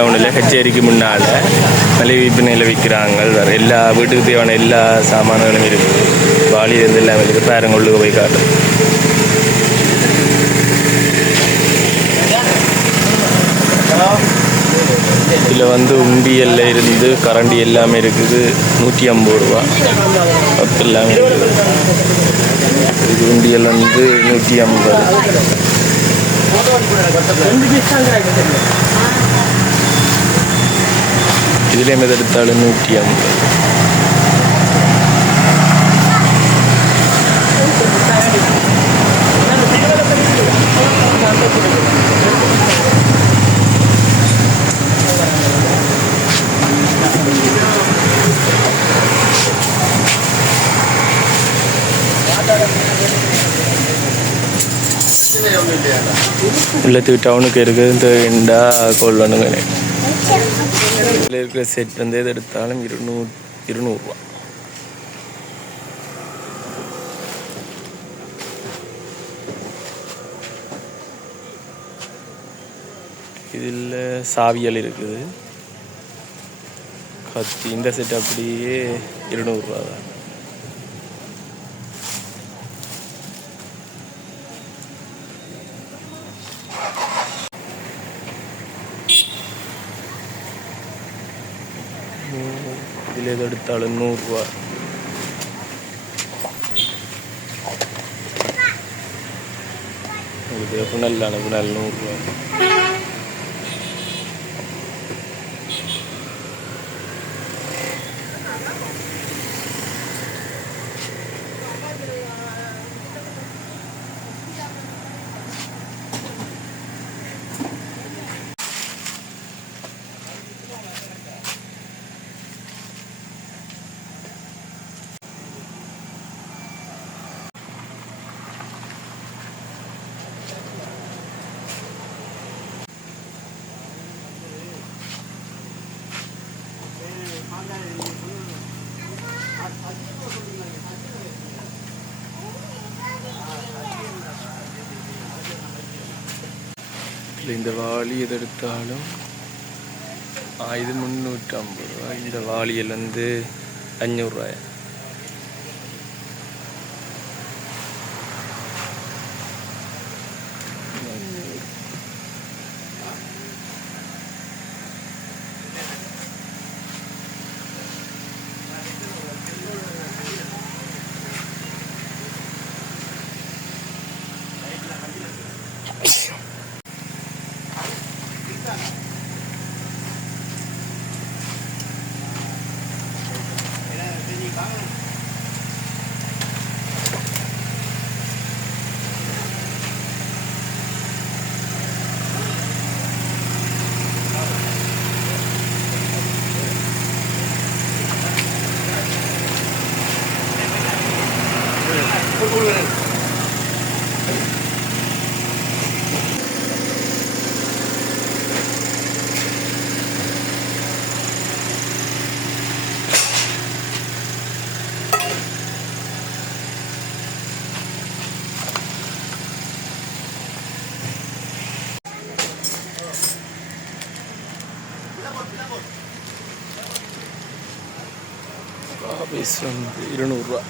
டவுனில் கச்சேரிக்கு முன்னால் மலிவு விற்பனையில் விற்கிறாங்க. வேறு எல்லா வீட்டுக்கு தேவையான எல்லா சாமான்களும் இருக்குது. வாளியிலிருந்து எல்லாம் இருக்குது. பேரங்கொள்ளுக்கு போய் காட்டு. இதில் உண்டியல்ல இருந்து கரண்டி எல்லாமே இருக்குது. 150 ரூபா பத்து எல்லாமே இருக்குது. இது உண்டியல் 150. இதுலேயும் எது எடுத்தாலும் 150. உள்ளத்துக்கு டவுனுக்கு இருக்குது. இந்த இண்டா கொள்ளணுங்க. இதில் இருக்கிற செட் எது எடுத்தாலும் 200 ரூபா. இதில் சாவியல் இருக்குது. கத்தி இந்த செட் அப்படியே 200 ரூபா தான். இதில் எது எடுத்தாலும் 100 ரூபா. இது புனல் 100 ரூபா. இந்த வாளி எது எடுத்தாலும் இது 350 ரூபா. இந்த வாளியில் 500 ரூபாய். பீஸ் 200 ரூபா.